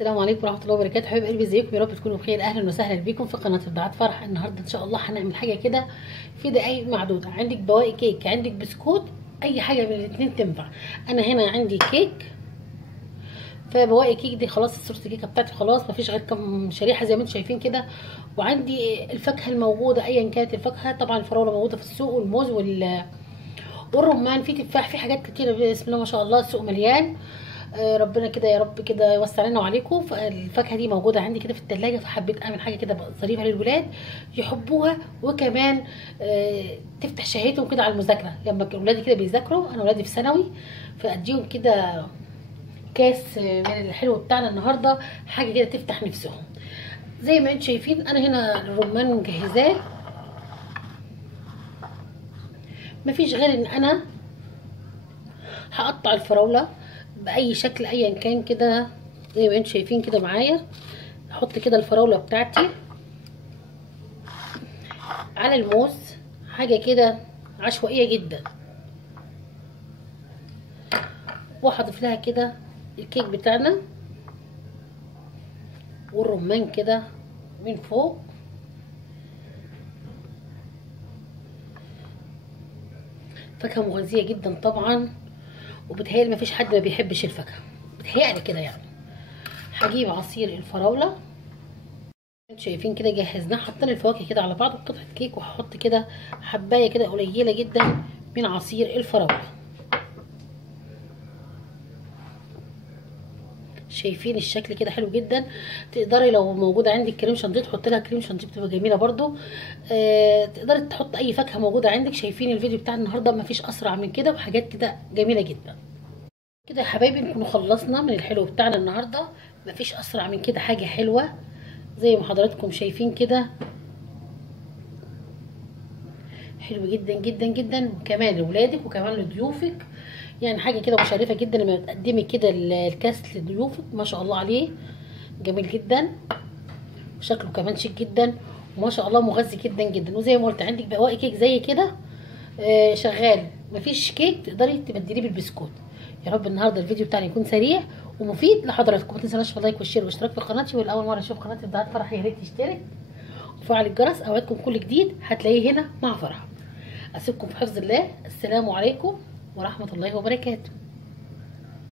السلام عليكم ورحمه الله وبركاته. حبايب قلبي، ازيكم؟ يا رب تكونوا بخير. اهلا وسهلا بيكم في قناه ابداعات فرح. النهارده ان شاء الله هنعمل حاجه كده في دقايق معدوده. عندك بواقي كيك، عندك بسكوت، اي حاجه من الاثنين تنفع. انا هنا عندي كيك، فبواقي كيك دي خلاص صورة الكيكه بتاعتي خلاص، مفيش غير كم شريحه زي ما انتم شايفين كده. وعندي الفاكهه الموجوده ايا كانت الفاكهه، طبعا الفراوله موجوده في السوق والموز والرمان، في تفاح، في حاجات كتيره بسم الله ما شاء الله، السوق مليان. ربنا كده يا رب كده يوسع لنا وعليكم. فالفاكهه دي موجوده عندي كده في الثلاجه، فحبيت اعمل حاجه كده ظريفه للولاد يحبوها، وكمان تفتح شهيتهم كده على المذاكره. لما اولادي كده بيذاكروا، انا اولادي في ثانوي، فاديهم كده كاس من الحلو بتاعنا النهارده، حاجه كده تفتح نفسهم. زي ما انتم شايفين انا هنا الرمان مجهزاه، مفيش غير ان انا هقطع الفراوله باي شكل ايا كان كده زي ما انتم شايفين كده معايا. احط كده الفراوله بتاعتي على الموز، حاجه كده عشوائيه جدا، وهضيف لها كده الكيك بتاعنا والرمان كده من فوق. فاكهه مغذيه جدا طبعا، وبتهيألي مفيش حد ما بيحبش الفاكهه، بتهيألي كده يعني. هجيب عصير الفراوله، انتوا شايفين كده جهزناه، حطينا الفواكه كده على بعض وقطعه كيك، وهحط كده حبايه كده قليله جدا من عصير الفراوله. شايفين الشكل كده حلو جدا. تقدري لو موجوده عندك كريم شانتيه تحط لها كريم شانتيه، بتبقى جميله برده. تقدري تحط اي فاكهه موجوده عندك. شايفين الفيديو بتاع النهارده مفيش اسرع من كده، وحاجات كده جميله جدا. كده يا حبايبي نكون خلصنا من الحلو بتاعنا النهارده. مفيش اسرع من كده، حاجه حلوه زي ما حضراتكم شايفين كده، حلو جدا جدا جدا، وكمان لاولادك وكمان لضيوفك. يعني حاجه كده مشرفه جدا لما تقدمي كده الكاس لضيوفك، ما شاء الله عليه جميل جدا، وشكله كمان شيك جدا، وما شاء الله مغذي جدا جدا. وزي ما قلت عندك بواقي كيك زي كده شغال، مفيش كيك تقدري تبدليه بالبسكوت. يا رب النهارده الفيديو بتاعنا يكون سريع ومفيد لحضراتكم. ما تنسوناش اللايك والشير والاشتراك في قناتي، والاول مره تشوف قناه ابداعات فرح يا ريت تشترك وفعل الجرس، اوعدكم كل جديد هتلاقيه هنا مع فرح. اسيبكم في حفظ الله. السلام عليكم ورحمه الله وبركاته.